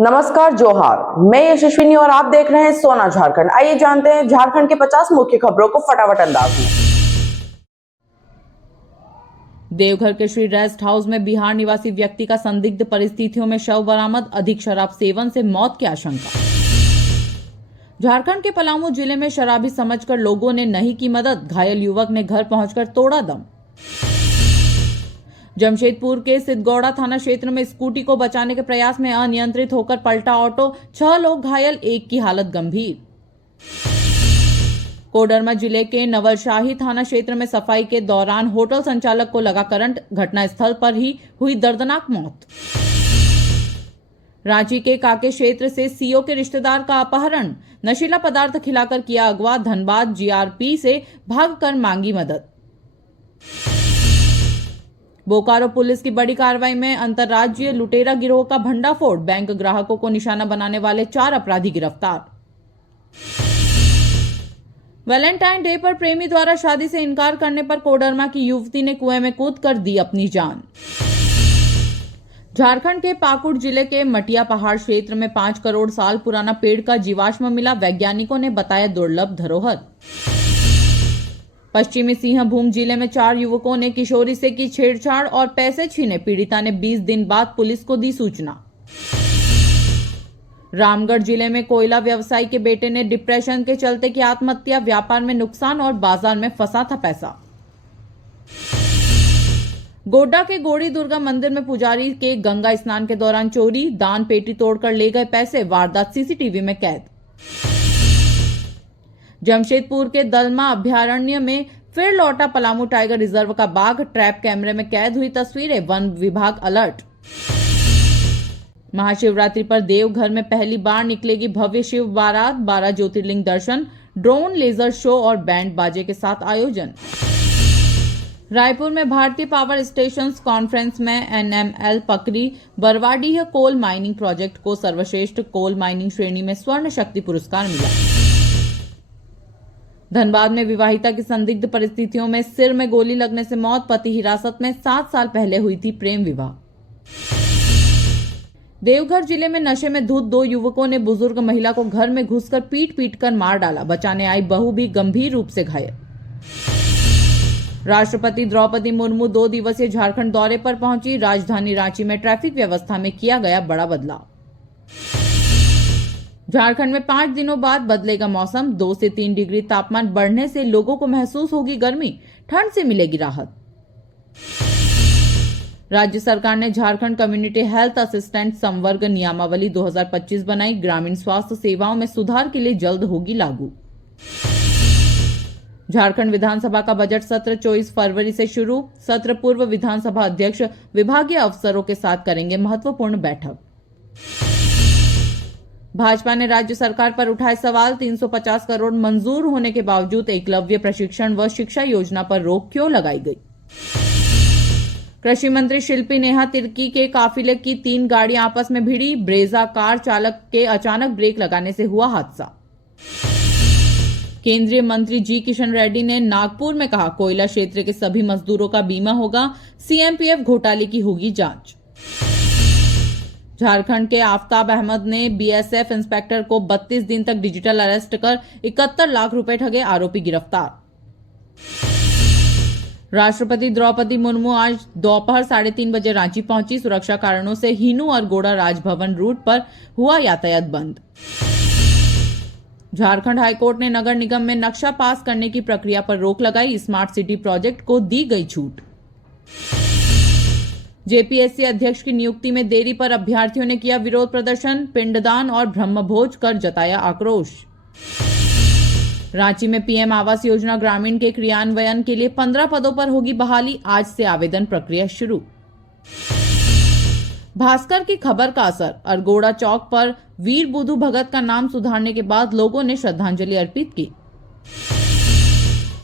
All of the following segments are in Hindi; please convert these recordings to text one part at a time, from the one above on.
नमस्कार, जोहार। मैं यशस्विनी और आप देख रहे हैं सोना झारखंड। आइए जानते हैं झारखंड के 50 मुख्य खबरों को फटाफट अंदाज में। देवघर के श्री रेस्ट हाउस में बिहार निवासी व्यक्ति का संदिग्ध परिस्थितियों में शव बरामद, अधिक शराब सेवन से मौत की आशंका। झारखंड के पलामू जिले में शराबी समझकर लोगों ने नहीं की मदद, घायल युवक ने घर पहुंचकर तोड़ा दम। जमशेदपुर के सिद्धगौड़ा थाना क्षेत्र में स्कूटी को बचाने के प्रयास में अनियंत्रित होकर पलटा ऑटो, 6 लोग घायल, एक की हालत गंभीर। कोडरमा जिले के नवलशाही थाना क्षेत्र में सफाई के दौरान होटल संचालक को लगा करंट, घटनास्थल पर ही हुई दर्दनाक मौत। रांची के काके क्षेत्र से सीओ के रिश्तेदार का अपहरण, नशीला पदार्थ खिलाकर किया अगवा, धनबाद जीआरपी से भागकर मांगी मदद। बोकारो पुलिस की बड़ी कार्रवाई में अंतर्राज्यीय लुटेरा गिरोह का भंडाफोड़, बैंक ग्राहकों को निशाना बनाने वाले 4 अपराधी गिरफ्तार। वैलेंटाइन डे पर प्रेमी द्वारा शादी से इनकार करने पर कोडरमा की युवती ने कुएं में कूद कर दी अपनी जान। झारखंड के पाकुड़ जिले के मटिया पहाड़ क्षेत्र में 5 करोड़ साल पुराना पेड़ का जीवाश्म मिला, वैज्ञानिकों ने बताया दुर्लभ धरोहर। पश्चिमी सिंहभूम जिले में 4 युवकों ने किशोरी से की छेड़छाड़ और पैसे छीने, पीड़िता ने 20 दिन बाद पुलिस को दी सूचना। रामगढ़ जिले में कोयला व्यवसायी के बेटे ने डिप्रेशन के चलते की आत्महत्या, व्यापार में नुकसान और बाजार में फंसा था पैसा। गोड्डा के गोड़ी दुर्गा मंदिर में पुजारी के गंगा स्नान के दौरान चोरी, दान पेटी तोड़कर ले गए पैसे, वारदात सीसीटीवी में कैद। जमशेदपुर के दलमा अभ्यारण्य में फिर लौटा पलामू टाइगर रिजर्व का बाघ, ट्रैप कैमरे में कैद हुई तस्वीरें, वन विभाग अलर्ट। महाशिवरात्रि पर देवघर में पहली बार निकलेगी भव्य शिव बारात, 12 ज्योतिर्लिंग दर्शन, ड्रोन, लेजर शो और बैंड बाजे के साथ आयोजन। रायपुर में भारतीय पावर स्टेशन कॉन्फ्रेंस में NML Pakri Barwadih coal mining project को सर्वश्रेष्ठ कोल माइनिंग श्रेणी में स्वर्ण शक्ति पुरस्कार मिला। धनबाद में विवाहिता की संदिग्ध परिस्थितियों में सिर में गोली लगने से मौत, पति हिरासत में, 7 साल पहले हुई थी प्रेम विवाह। देवघर जिले में नशे में धुत 2 युवकों ने बुजुर्ग महिला को घर में घुसकर पीट कर मार डाला, बचाने आई बहू भी गंभीर रूप से घायल। राष्ट्रपति द्रौपदी मुर्मू 2 दिवसीय झारखंड दौरे पर पहुंची, राजधानी रांची में ट्रैफिक व्यवस्था में किया गया बड़ा बदलाव। झारखंड में 5 दिनों बाद बदलेगा मौसम, 2 से 3 डिग्री तापमान बढ़ने से लोगों को महसूस होगी गर्मी, ठंड से मिलेगी राहत। राज्य सरकार ने झारखंड कम्युनिटी हेल्थ असिस्टेंट संवर्ग नियमावली 2025 बनाई, ग्रामीण स्वास्थ्य सेवाओं में सुधार के लिए जल्द होगी लागू। झारखंड विधानसभा का बजट सत्र 24 फरवरी से शुरू, सत्र पूर्व विधानसभा अध्यक्ष विभागीय अफसरों के साथ करेंगे महत्वपूर्ण बैठक। भाजपा ने राज्य सरकार पर उठाए सवाल, 350 करोड़ मंजूर होने के बावजूद एकलव्य प्रशिक्षण व शिक्षा योजना पर रोक क्यों लगाई गई। कृषि मंत्री शिल्पी नेहा तिर्की के काफिले की 3 गाड़ियां आपस में भिड़ी, ब्रेजा कार चालक के अचानक ब्रेक लगाने से हुआ हादसा। केंद्रीय मंत्री जी किशन रेड्डी ने नागपुर में कहा, कोयला क्षेत्र के सभी मजदूरों का बीमा होगा, सीएमपीएफ घोटाले की होगी जांच। झारखंड के आफ्ताब अहमद ने बीएसएफ इंस्पेक्टर को 32 दिन तक डिजिटल अरेस्ट कर 71 लाख रुपए ठगे, आरोपी गिरफ्तार। राष्ट्रपति द्रौपदी मुर्मू आज दोपहर 3:30 बजे रांची पहुंची, सुरक्षा कारणों से हिनू और गोड़ा राजभवन रूट पर हुआ यातायात बंद। झारखंड हाईकोर्ट ने नगर निगम में नक्शा पास करने की प्रक्रिया पर रोक लगाई, स्मार्ट सिटी प्रोजेक्ट को दी गई छूट। जेपीएससी अध्यक्ष की नियुक्ति में देरी पर अभ्यर्थियों ने किया विरोध प्रदर्शन, पिंडदान और ब्रह्मभोज कर जताया आक्रोश। रांची में पीएम आवास योजना ग्रामीण के क्रियान्वयन के लिए 15 पदों पर होगी बहाली, आज से आवेदन प्रक्रिया शुरू। भास्कर की खबर का असर, अरगोड़ा चौक पर वीर बुधू भगत का नाम सुधारने के बाद लोगों ने श्रद्धांजलि अर्पित की।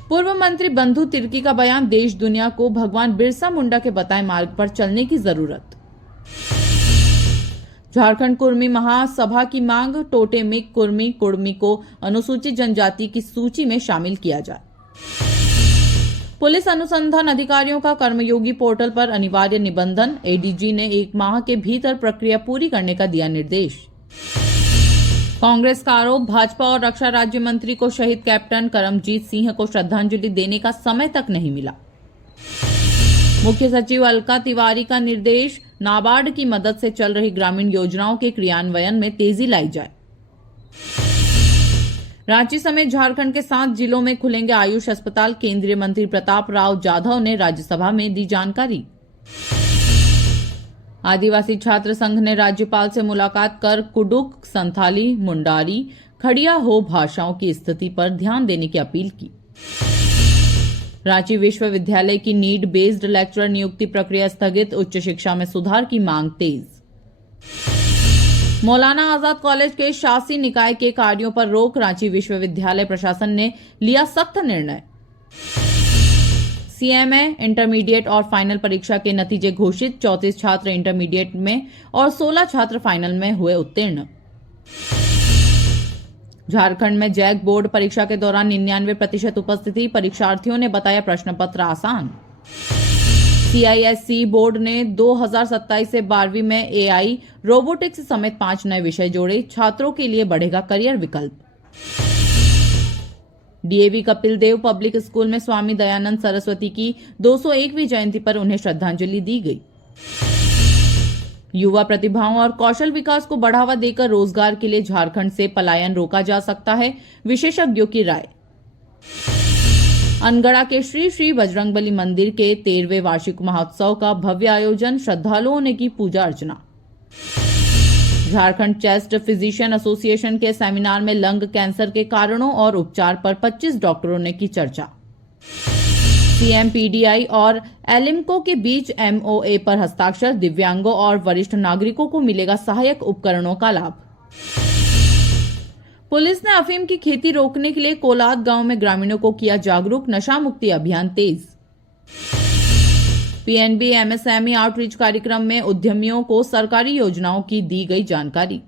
पूर्व मंत्री बंधु तिर्की का बयान, देश दुनिया को भगवान बिरसा मुंडा के बताए मार्ग पर चलने की जरूरत। झारखंड कुर्मी महासभा की मांग, टोटेमिक कुर्मी कुर्मी को अनुसूचित जनजाति की सूची में शामिल किया जाए। पुलिस अनुसंधान अधिकारियों का कर्मयोगी पोर्टल पर अनिवार्य निबंधन, एडीजी ने 1 माह के भीतर प्रक्रिया पूरी करने का दिया निर्देश। कांग्रेस का आरोप, भाजपा और रक्षा राज्य मंत्री को शहीद कैप्टन करमजीत सिंह को श्रद्धांजलि देने का समय तक नहीं मिला। मुख्य सचिव अलका तिवारी का निर्देश, नाबार्ड की मदद से चल रही ग्रामीण योजनाओं के क्रियान्वयन में तेजी लाई जाए। रांची समेत झारखंड के 7 जिलों में खुलेंगे आयुष अस्पताल, केंद्रीय मंत्री प्रताप राव जाधव ने राज्यसभा में दी जानकारी। आदिवासी छात्र संघ ने राज्यपाल से मुलाकात कर कुडुख, संथाली, मुंडारी, खड़िया हो भाषाओं की स्थिति पर ध्यान देने की अपील की। रांची विश्वविद्यालय की नीड बेस्ड लेक्चरर नियुक्ति प्रक्रिया स्थगित, उच्च शिक्षा में सुधार की मांग तेज। मौलाना आजाद कॉलेज के शासी निकाय के कार्यों पर रोक, रांची विश्वविद्यालय प्रशासन ने लिया सख्त निर्णय। सीएमए इंटरमीडिएट और फाइनल परीक्षा के नतीजे घोषित, 34 छात्र इंटरमीडिएट में और 16 छात्र फाइनल में हुए उत्तीर्ण। झारखंड में जैक बोर्ड परीक्षा के दौरान 99% उपस्थिति, परीक्षार्थियों ने बताया प्रश्न पत्र आसान। सीआईएससी बोर्ड ने 2027 से 12वीं में एआई, रोबोटिक्स समेत 5 नए विषय जोड़े, छात्रों के लिए बढ़ेगा करियर विकल्प। DAV Kapil Dev public school में स्वामी दयानंद सरस्वती की 201वीं जयंती पर उन्हें श्रद्धांजलि दी गई। युवा प्रतिभाओं और कौशल विकास को बढ़ावा देकर रोजगार के लिए झारखंड से पलायन रोका जा सकता है, विशेषज्ञों की राय। अनगढ़ा के श्री श्री बजरंगबली मंदिर के 13वें वार्षिक महोत्सव का भव्य आयोजन, श्रद्धालुओं ने की पूजा अर्चना। झारखंड चेस्ट फिजिशियन एसोसिएशन के सेमिनार में लंग कैंसर के कारणों और उपचार पर 25 डॉक्टरों ने की चर्चा। सीएम पीडीआई और एलिम्को के बीच एमओए पर हस्ताक्षर, दिव्यांगों और वरिष्ठ नागरिकों को मिलेगा सहायक उपकरणों का लाभ। पुलिस ने अफीम की खेती रोकने के लिए कोलाद गांव में ग्रामीणों को किया जागरूक, नशा मुक्ति अभियान तेज। पीएनबी एमएसएमई आउटरीच कार्यक्रम में उद्यमियों को सरकारी योजनाओं की दी गई जानकारी।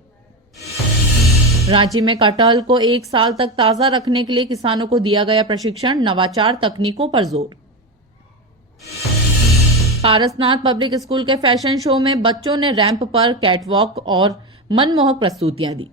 रांची में कटहल को 1 साल तक ताजा रखने के लिए किसानों को दिया गया प्रशिक्षण, नवाचार तकनीकों पर जोर। पारसनाथ पब्लिक स्कूल के फैशन शो में बच्चों ने रैंप पर कैटवॉक और मनमोहक प्रस्तुतियां दी।